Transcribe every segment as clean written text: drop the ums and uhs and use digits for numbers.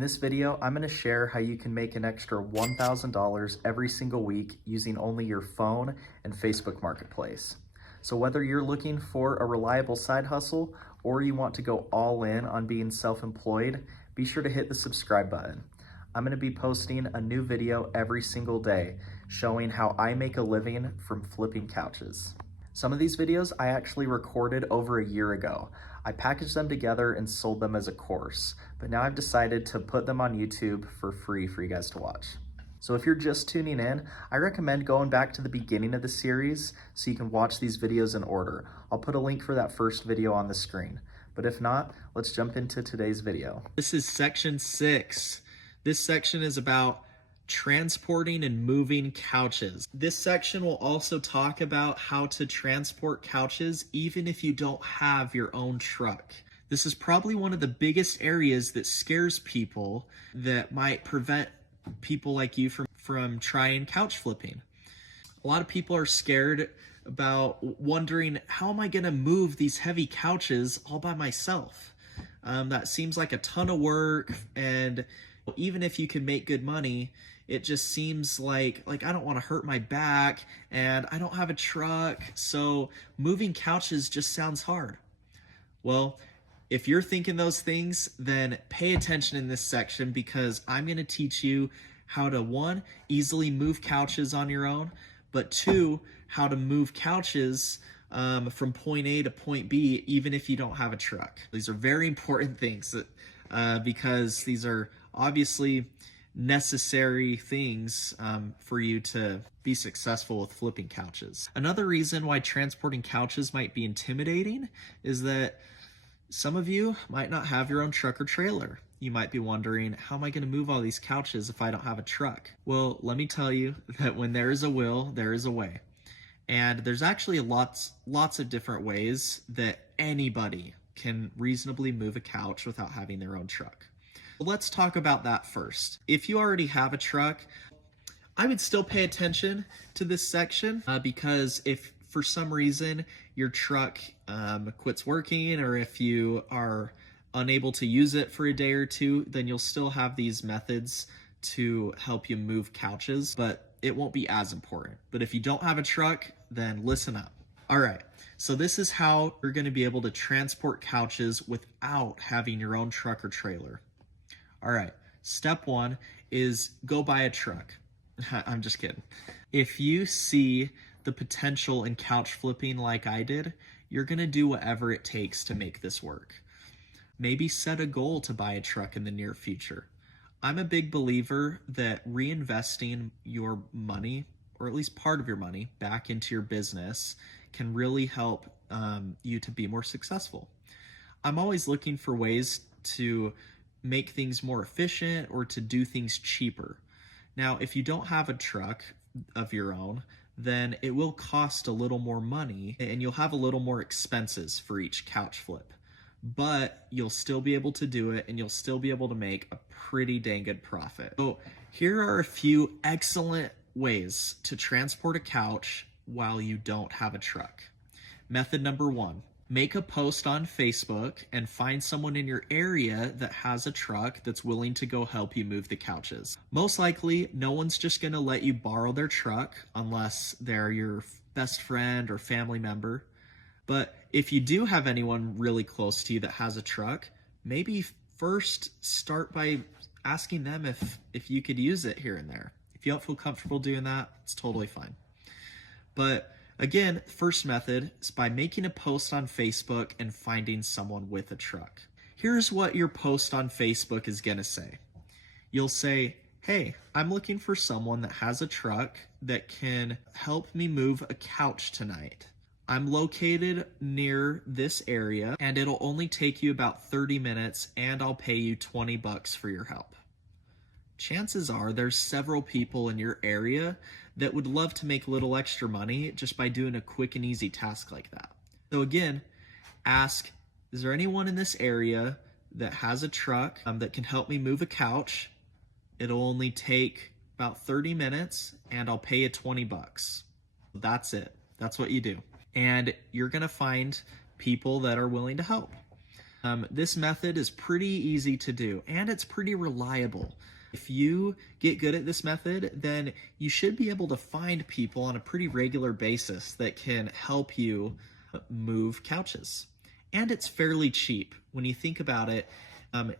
this video, I'm going to share how you can make an extra $1,000 every single week using only your phone and Facebook Marketplace. So whether you're looking for a reliable side hustle or you want to go all in on being self-employed, be sure to hit the subscribe button. I'm going to be posting a new video every single day showing how I make a living from flipping couches. Some of these videos I actually recorded over a year ago. I packaged them together and sold them as a course, but now I've decided to put them on YouTube for free for you guys to watch. So if you're just tuning in, I recommend going back to the beginning of the series so you can watch these videos in order. I'll put a link for that first video on the screen. But if not, let's jump into today's video. This is section 6. This section is about transporting and moving couches. This section will also talk about how to transport couches even if you don't have your own truck. This is probably one of the biggest areas that scares people, that might prevent people like you from trying couch flipping. A lot of people are scared about wondering, how am I going to move these heavy couches all by myself? That seems like a ton of work, and even if you can make good money, it just seems like I don't want to hurt my back and I don't have a truck, so moving couches just sounds hard. Well, if you're thinking those things, then pay attention in this section, because I'm going to teach you how to, 1, easily move couches on your own, but 2, how to move couches from point A to point B even if you don't have a truck. These are very important things because these are obviously necessary things for you to be successful with flipping couches. Another reason why transporting couches might be intimidating is that some of you might not have your own truck or trailer. You might be wondering, how am I going to move all these couches if I don't have a truck? Well, let me tell you that when there is a will, there is a way. And there's actually lots of different ways that anybody can reasonably move a couch without having their own truck. Let's talk about that first. If you already have a truck, I would still pay attention to this section because if for some reason your truck quits working, or if you are unable to use it for a day or two, then you'll still have these methods to help you move couches, but it won't be as important. But if you don't have a truck, then listen up. All right, so this is how you're going to be able to transport couches without having your own truck or trailer. All right, step 1 is go buy a truck. I'm just kidding. If you see the potential in couch flipping like I did, you're going to do whatever it takes to make this work. Maybe set a goal to buy a truck in the near future. I'm a big believer that reinvesting your money, or at least part of your money, back into your business can really help you to be more successful. I'm always looking for ways to make things more efficient or to do things cheaper. Now, if you don't have a truck of your own, then it will cost a little more money and you'll have a little more expenses for each couch flip. But you'll still be able to do it and you'll still be able to make a pretty dang good profit. So here are a few excellent ways to transport a couch while you don't have a truck. Method number 1. Make a post on Facebook and find someone in your area that has a truck that's willing to go help you move the couches. Most likely, no one's just going to let you borrow their truck unless they're your best friend or family member. But if you do have anyone really close to you that has a truck, maybe first start by asking them if you could use it here and there. If you don't feel comfortable doing that, it's totally fine. But again, first method is by making a post on Facebook and finding someone with a truck. Here's what your post on Facebook is going to say. You'll say, hey, I'm looking for someone that has a truck that can help me move a couch tonight. I'm located near this area and it'll only take you about 30 minutes and I'll pay you $20 for your help. Chances are there's several people in your area that would love to make a little extra money just by doing a quick and easy task like that. So again, ask, is there anyone in this area that has a truck that can help me move a couch? It'll only take about 30 minutes and I'll pay you $20. That's it. That's what you do. And you're going to find people that are willing to help. This method is pretty easy to do and it's pretty reliable. If you get good at this method, then you should be able to find people on a pretty regular basis that can help you move couches. And it's fairly cheap. When you think about it,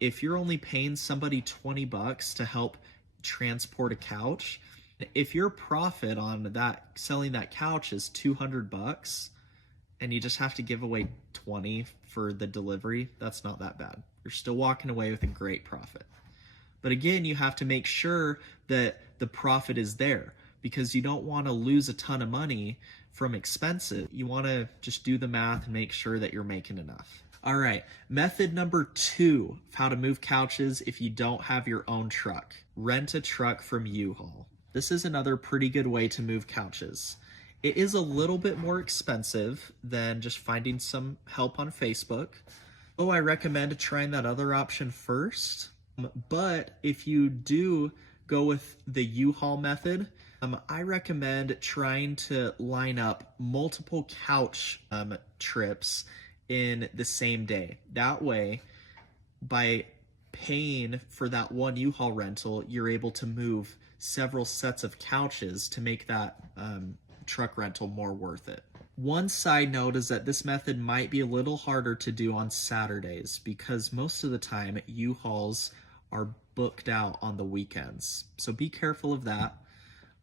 if you're only paying somebody $20 to help transport a couch, if your profit on that selling that couch is $200 and you just have to give away 20 for the delivery, that's not that bad. You're still walking away with a great profit. But again, you have to make sure that the profit is there because you don't want to lose a ton of money from expenses. You want to just do the math and make sure that you're making enough. All right, method number 2 of how to move couches if you don't have your own truck. Rent a truck from U-Haul. This is another pretty good way to move couches. It is a little bit more expensive than just finding some help on Facebook. Oh, I recommend trying that other option first. But if you do go with the U-Haul method, I recommend trying to line up multiple couch trips in the same day. That way, by paying for that one U-Haul rental, you're able to move several sets of couches to make that truck rental more worth it. One side note is that this method might be a little harder to do on Saturdays because most of the time U-Hauls are booked out on the weekends. So be careful of that.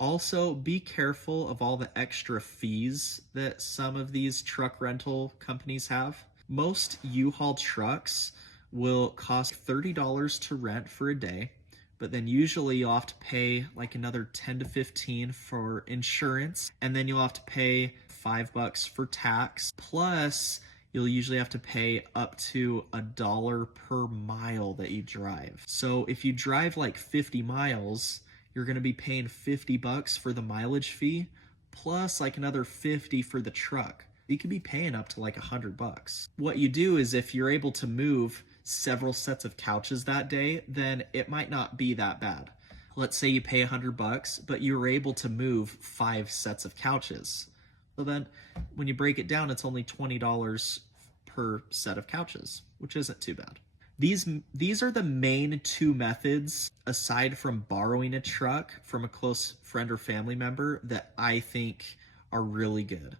Also, be careful of all the extra fees that some of these truck rental companies have. Most U-Haul trucks will cost $30 to rent for a day, but then usually you'll have to pay like another 10 to 15 for insurance, and then you'll have to pay $5 for tax, plus you'll usually have to pay up to $1 per mile that you drive. So if you drive like 50 miles, you're going to be paying $50 for the mileage fee, plus like another 50 for the truck. You could be paying up to like $100. What you do is if you're able to move several sets of couches that day, then it might not be that bad. Let's say you pay $100, but you were able to move 5 sets of couches. So then when you break it down, it's only $20 per set of couches, which isn't too bad. These are the main 2 methods, aside from borrowing a truck from a close friend or family member, that I think are really good.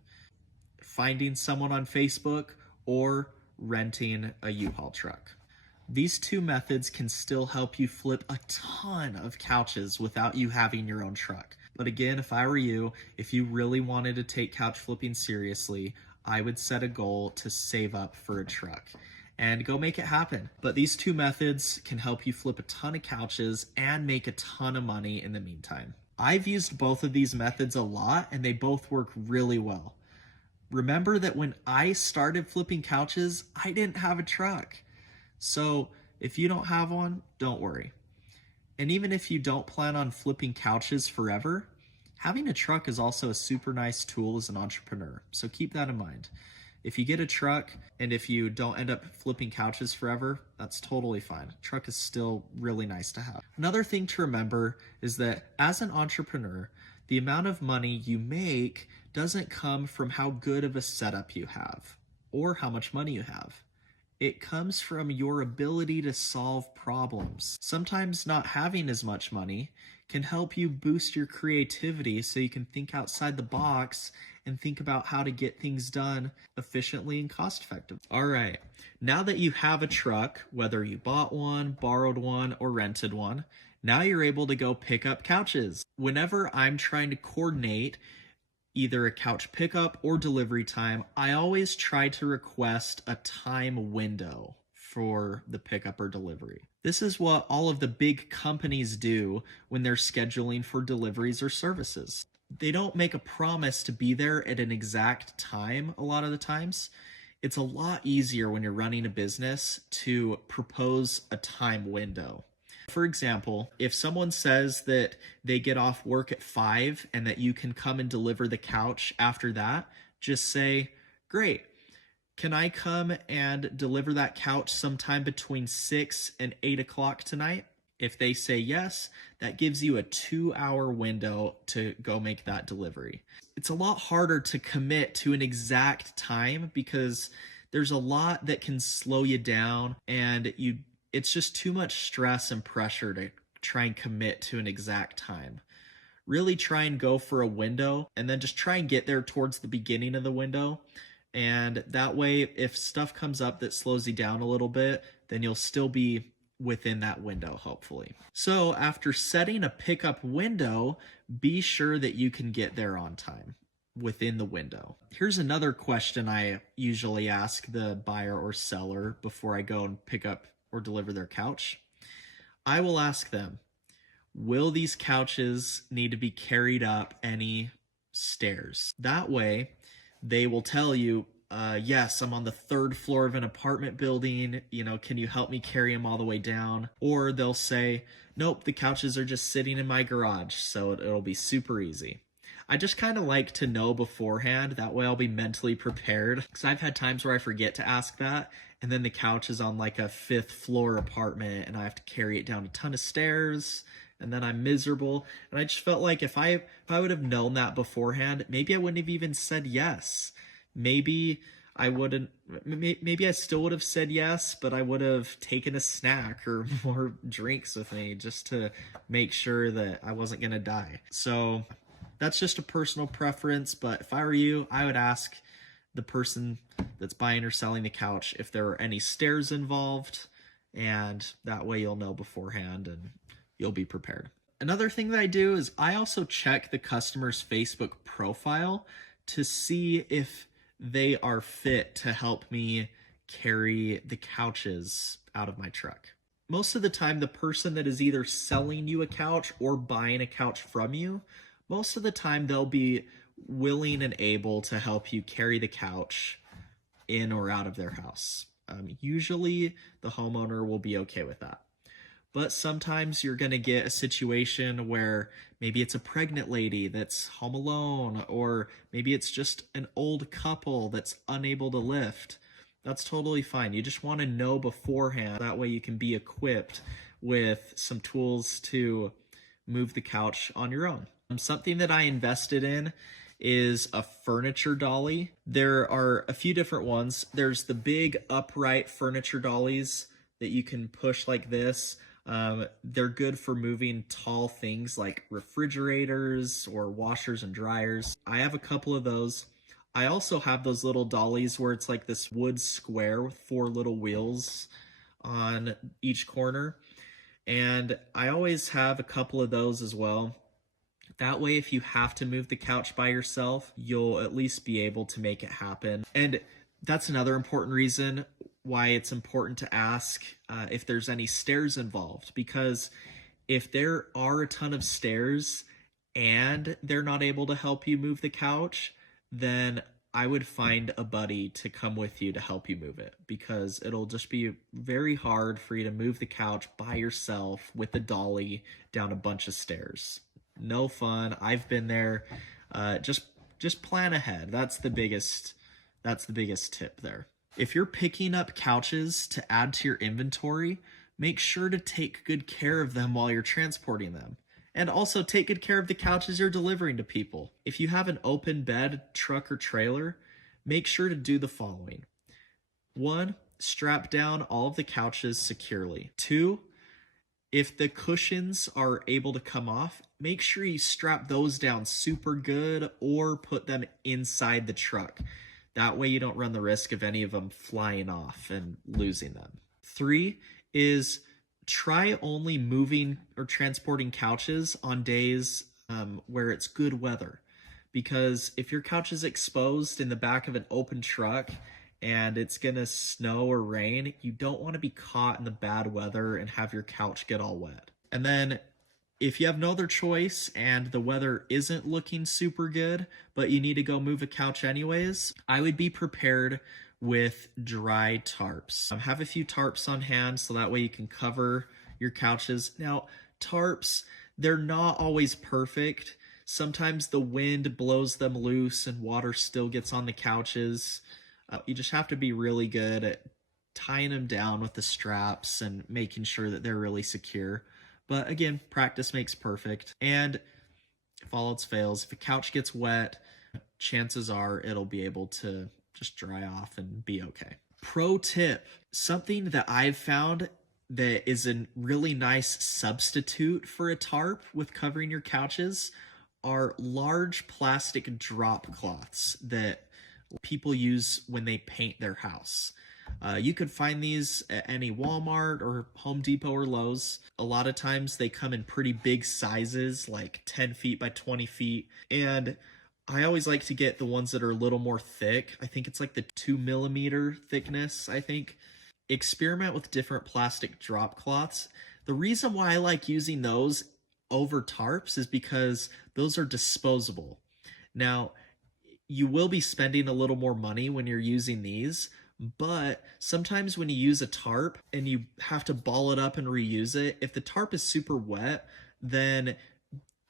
Finding someone on Facebook or renting a U-Haul truck. These 2 methods can still help you flip a ton of couches without you having your own truck. But again, if I were you, if you really wanted to take couch flipping seriously, I would set a goal to save up for a truck and go make it happen. But these 2 methods can help you flip a ton of couches and make a ton of money in the meantime. I've used both of these methods a lot and they both work really well. Remember that when I started flipping couches, I didn't have a truck. So if you don't have one, don't worry. And even if you don't plan on flipping couches forever, having a truck is also a super nice tool as an entrepreneur. So keep that in mind. If you get a truck and if you don't end up flipping couches forever, that's totally fine. A truck is still really nice to have. Another thing to remember is that as an entrepreneur, the amount of money you make doesn't come from how good of a setup you have or how much money you have. It comes from your ability to solve problems. Sometimes not having as much money can help you boost your creativity so you can think outside the box and think about how to get things done efficiently and cost effective. All right, now that you have a truck, whether you bought one, borrowed one, or rented one, now you're able to go pick up couches. Whenever I'm trying to coordinate either a couch pickup or delivery time, I always try to request a time window for the pickup or delivery. This is what all of the big companies do when they're scheduling for deliveries or services. They don't make a promise to be there at an exact time a lot of the times. It's a lot easier when you're running a business to propose a time window. For example, if someone says that they get off work at 5 and that you can come and deliver the couch after that, just say, great, can I come and deliver that couch sometime between 6 and 8 o'clock tonight? If they say yes, that gives you a 2-hour window to go make that delivery. It's a lot harder to commit to an exact time because there's a lot that can slow you down, and it's just too much stress and pressure to try and commit to an exact time. Really try and go for a window, and then just try and get there towards the beginning of the window. And that way, if stuff comes up that slows you down a little bit, then you'll still be within that window, hopefully. So after setting a pickup window, be sure that you can get there on time within the window. Here's another question I usually ask the buyer or seller before I go and pick up or deliver their couch. I will ask them, will these couches need to be carried up any stairs? That way, they will tell you, yes, I'm on the 3rd floor of an apartment building, can you help me carry them all the way down? Or they'll say, nope, the couches are just sitting in my garage, so it'll be super easy. I just kind of like to know beforehand, that way I'll be mentally prepared, because I've had times where I forget to ask that, and then the couch is on like a 5th floor apartment, and I have to carry it down a ton of stairs, and then I'm miserable. And I just felt like if I would have known that beforehand, maybe I wouldn't have even said yes. Maybe I still would have said yes, but I would have taken a snack or more drinks with me just to make sure that I wasn't going to die. So that's just a personal preference, but if I were you, I would ask the person that's buying or selling the couch if there are any stairs involved, and that way you'll know beforehand and you'll be prepared. Another thing that I do is I also check the customer's Facebook profile to see if they are fit to help me carry the couches out of my truck. Most of the time, the person that is either selling you a couch or buying a couch from you, most of the time they'll be willing and able to help you carry the couch in or out of their house. Usually the homeowner will be okay with that. But sometimes you're going to get a situation where maybe it's a pregnant lady that's home alone, or maybe it's just an old couple that's unable to lift. That's totally fine. You just want to know beforehand. That way you can be equipped with some tools to move the couch on your own. Something that I invested in is a furniture dolly. There are a few different ones. There's the big upright furniture dollies that you can push like this. They're good for moving tall things like refrigerators or washers and dryers. I have a couple of those. I also have those little dollies where it's like this wood square with 4 little wheels on each corner. And I always have a couple of those as well. That way, if you have to move the couch by yourself, you'll at least be able to make it happen. And that's another important reason why it's important to ask if there's any stairs involved, because if there are a ton of stairs and they're not able to help you move the couch, then I would find a buddy to come with you to help you move it, because it'll just be very hard for you to move the couch by yourself with a dolly down a bunch of stairs. No fun. I've been there. Just plan ahead. That's the biggest tip there. If you're picking up couches to add to your inventory, make sure to take good care of them while you're transporting them. And also take good care of the couches you're delivering to people. If you have an open bed, truck, or trailer, make sure to do the following. 1, strap down all of the couches securely. 2, if the cushions are able to come off, make sure you strap those down super good or put them inside the truck. That way you don't run the risk of any of them flying off and losing them. 3 is try only moving or transporting couches on days where it's good weather. Because if your couch is exposed in the back of an open truck and it's gonna snow or rain, you don't want to be caught in the bad weather and have your couch get all wet. And then if you have no other choice and the weather isn't looking super good, but you need to go move a couch anyways, I would be prepared with dry tarps. Have a few tarps on hand so that way you can cover your couches. Now, tarps, they're not always perfect. Sometimes the wind blows them loose and water still gets on the couches. You just have to be really good at tying them down with the straps and making sure that they're really secure. But again, practice makes perfect. And if all else fails, if a couch gets wet, chances are it'll be able to just dry off and be okay. Pro tip, something that I've found that is a really nice substitute for a tarp with covering your couches are large plastic drop cloths that people use when they paint their house. You could find these at any Walmart or Home Depot or Lowe's. A lot of times they come in pretty big sizes, like 10 feet by 20 feet. And I always like to get the ones that are a little more thick. I think it's like the 2 millimeter thickness, I think. Experiment with different plastic drop cloths. The reason why I like using those over tarps is because those are disposable. Now, you will be spending a little more money when you're using these, but sometimes when you use a tarp and you have to ball it up and reuse it, if the tarp is super wet, then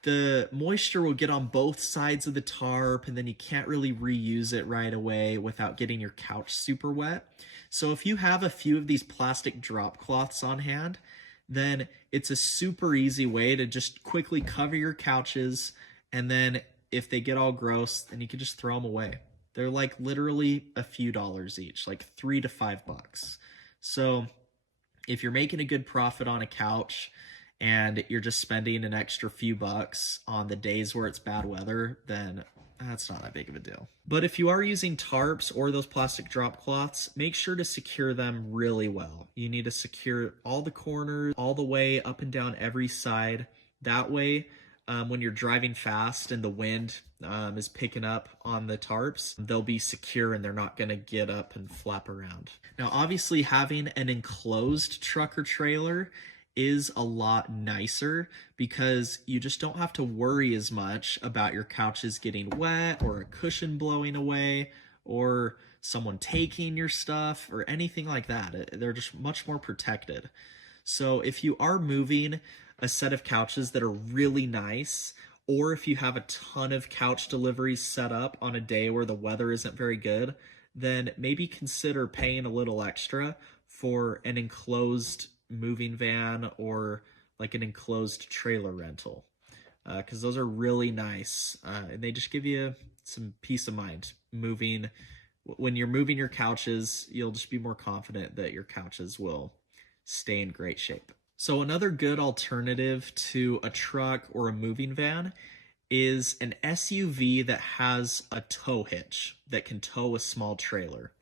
the moisture will get on both sides of the tarp, and then you can't really reuse it right away without getting your couch super wet. So if you have a few of these plastic drop cloths on hand, then it's a super easy way to just quickly cover your couches, and then if they get all gross, then you can just throw them away. They're like literally a few dollars each, like $3 to $5. So if you're making a good profit on a couch and you're just spending an extra few bucks on the days where it's bad weather, then that's not that big of a deal. But if you are using tarps or those plastic drop cloths, make sure to secure them really well. You need to secure all the corners, all the way up and down every side. That way, when you're driving fast and the wind is picking up on the tarps, they'll be secure and they're not going to get up and flap around. Now, obviously, having an enclosed truck or trailer is a lot nicer because you just don't have to worry as much about your couches getting wet or a cushion blowing away or someone taking your stuff or anything like that. They're just much more protected. So if you are moving a set of couches that are really nice, or if you have a ton of couch deliveries set up on a day where the weather isn't very good, then maybe consider paying a little extra for an enclosed moving van or like an enclosed trailer rental, because those are really nice, and they just give you some peace of mind. When you're moving your couches, you'll just be more confident that your couches will stay in great shape. So another good alternative to a truck or a moving van is an SUV that has a tow hitch that can tow a small trailer.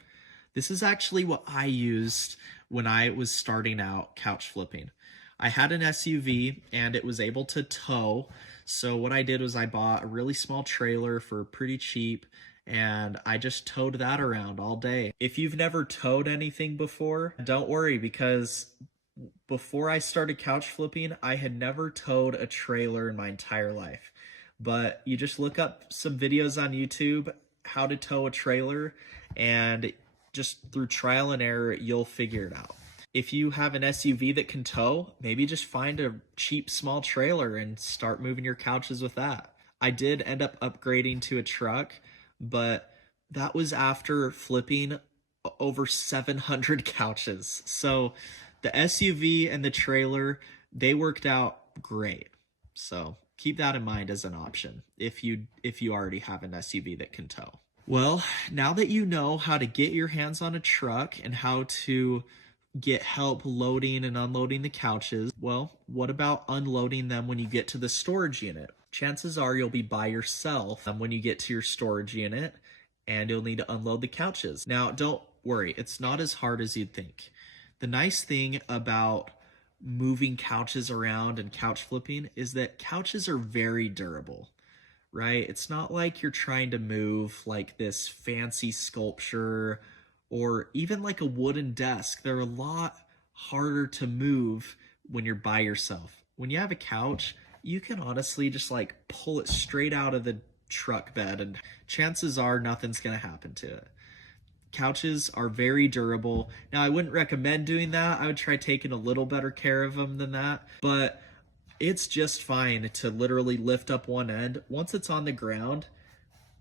This is actually what I used when I was starting out couch flipping. I had an SUV and it was able to tow. So what I did was I bought a really small trailer for pretty cheap and I just towed that around all day. If you've never towed anything before, don't worry, because before I started couch flipping, I had never towed a trailer in my entire life. But you just look up some videos on YouTube, how to tow a trailer, and just through trial and error, you'll figure it out. If you have an SUV that can tow, maybe just find a cheap small trailer and start moving your couches with that. I did end up upgrading to a truck, but that was after flipping over 700 couches. So the SUV and the trailer, they worked out great. So keep that in mind as an option if you already have an SUV that can tow. Well, now that you know how to get your hands on a truck and how to get help loading and unloading the couches, well, what about unloading them when you get to the storage unit? Chances are you'll be by yourself when you get to your storage unit and you'll need to unload the couches. Now, don't worry, it's not as hard as you'd think. The nice thing about moving couches around and couch flipping is that couches are very durable, right? It's not like you're trying to move like this fancy sculpture or even like a wooden desk. They're a lot harder to move when you're by yourself. When you have a couch, you can honestly just like pull it straight out of the truck bed and chances are nothing's going to happen to it. Couches are very durable. Now, I wouldn't recommend doing that. I would try taking a little better care of them than that, but it's just fine to literally lift up one end. Once it's on the ground,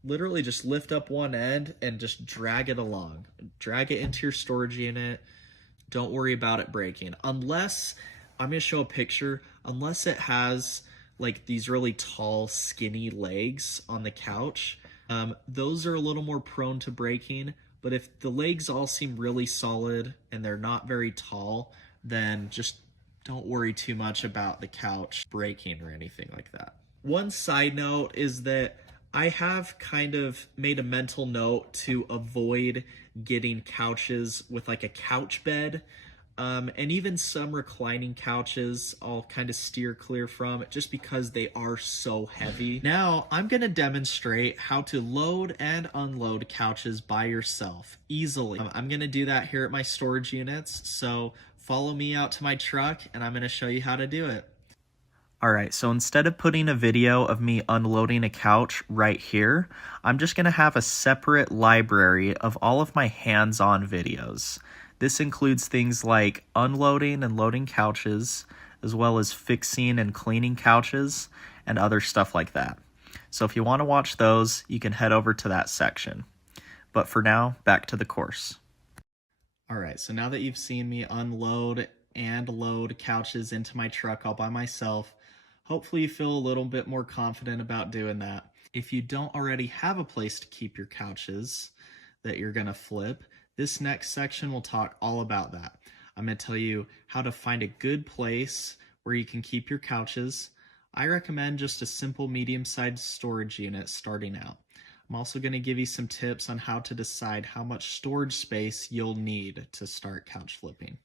literally just lift up one end and just drag it along. Drag it into your storage unit. Don't worry about it breaking. Unless, I'm going to show a picture, unless it has like these really tall, skinny legs on the couch, those are a little more prone to breaking. But if the legs all seem really solid and they're not very tall, then just don't worry too much about the couch breaking or anything like that. One side note is that I have kind of made a mental note to avoid getting couches with like a couch bed. And even some reclining couches I'll kind of steer clear from just because they are so heavy. Now I'm going to demonstrate how to load and unload couches by yourself easily. I'm going to do that here at my storage units. So follow me out to my truck and I'm going to show you how to do it. Alright, so instead of putting a video of me unloading a couch right here, I'm just going to have a separate library of all of my hands-on videos. This includes things like unloading and loading couches, as well as fixing and cleaning couches, and other stuff like that. So if you want to watch those, you can head over to that section. But for now, back to the course. Alright, so now that you've seen me unload and load couches into my truck all by myself, hopefully you feel a little bit more confident about doing that. If you don't already have a place to keep your couches that you're going to flip, this next section will talk all about that. I'm going to tell you how to find a good place where you can keep your couches. I recommend just a simple medium-sized storage unit starting out. I'm also going to give you some tips on how to decide how much storage space you'll need to start couch flipping.